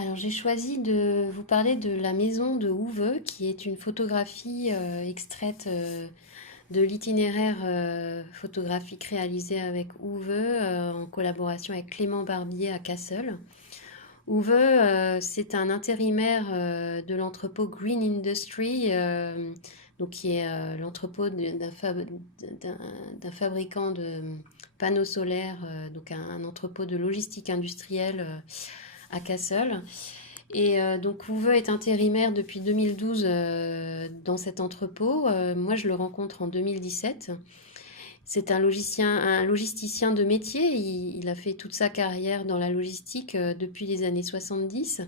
Alors j'ai choisi de vous parler de la maison de Houve, qui est une photographie extraite de l'itinéraire photographique réalisé avec Houve en collaboration avec Clément Barbier à Cassel. Houve, c'est un intérimaire de l'entrepôt Green Industry, donc qui est l'entrepôt d'un fabricant de panneaux solaires, donc un entrepôt de logistique industrielle à Cassel. Et donc Uwe est intérimaire depuis 2012 dans cet entrepôt. Moi, je le rencontre en 2017. C'est un logisticien de métier. Il a fait toute sa carrière dans la logistique depuis les années 70.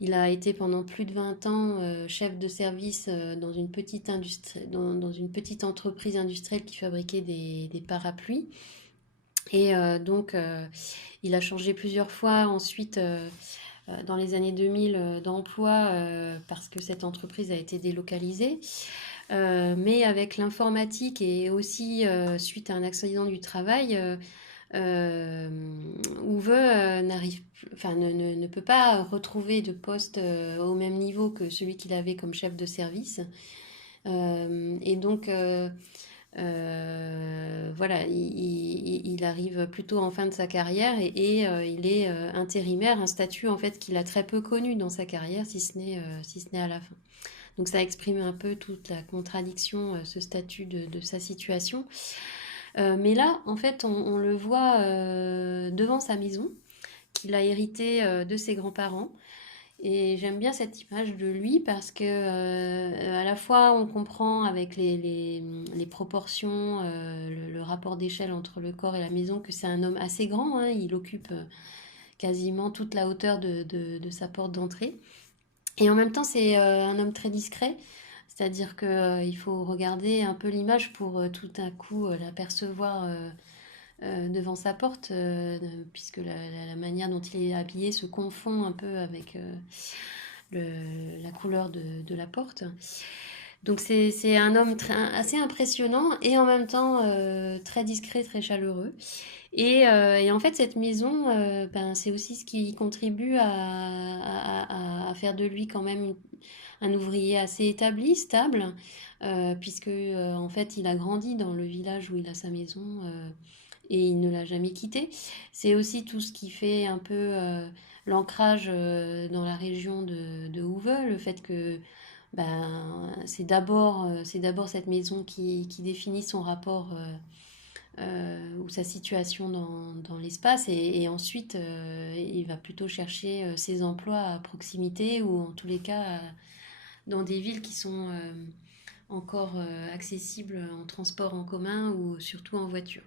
Il a été pendant plus de 20 ans chef de service dans une petite industrie, dans une petite entreprise industrielle qui fabriquait des parapluies. Et il a changé plusieurs fois ensuite dans les années 2000 d'emploi parce que cette entreprise a été délocalisée. Mais avec l'informatique et aussi suite à un accident du travail, euh, Uwe ne peut pas retrouver de poste au même niveau que celui qu'il avait comme chef de service. Et donc, voilà, il arrive plutôt en fin de sa carrière et il est intérimaire, un statut en fait qu'il a très peu connu dans sa carrière, si ce n'est à la fin. Donc ça exprime un peu toute la contradiction, ce statut de sa situation. Mais là, en fait, on le voit devant sa maison, qu'il a hérité de ses grands-parents. Et j'aime bien cette image de lui parce que à la fois on comprend avec les proportions, le rapport d'échelle entre le corps et la maison que c'est un homme assez grand, hein. Il occupe quasiment toute la hauteur de sa porte d'entrée. Et en même temps c'est un homme très discret, c'est-à-dire que il faut regarder un peu l'image pour tout à coup l'apercevoir devant sa porte, puisque la manière dont il est habillé se confond un peu avec la couleur de la porte. Donc c'est un homme assez impressionnant et en même temps très discret, très chaleureux. Et en fait, cette maison, ben, c'est aussi ce qui contribue à faire de lui quand même un ouvrier assez établi, stable, puisque en fait, il a grandi dans le village où il a sa maison et il ne l'a jamais quitté. C'est aussi tout ce qui fait un peu l'ancrage dans la région de Houve, le fait que ben, c'est d'abord cette maison qui définit son rapport ou sa situation dans l'espace et ensuite il va plutôt chercher ses emplois à proximité ou en tous les cas dans des villes qui sont encore accessibles en transport en commun ou surtout en voiture.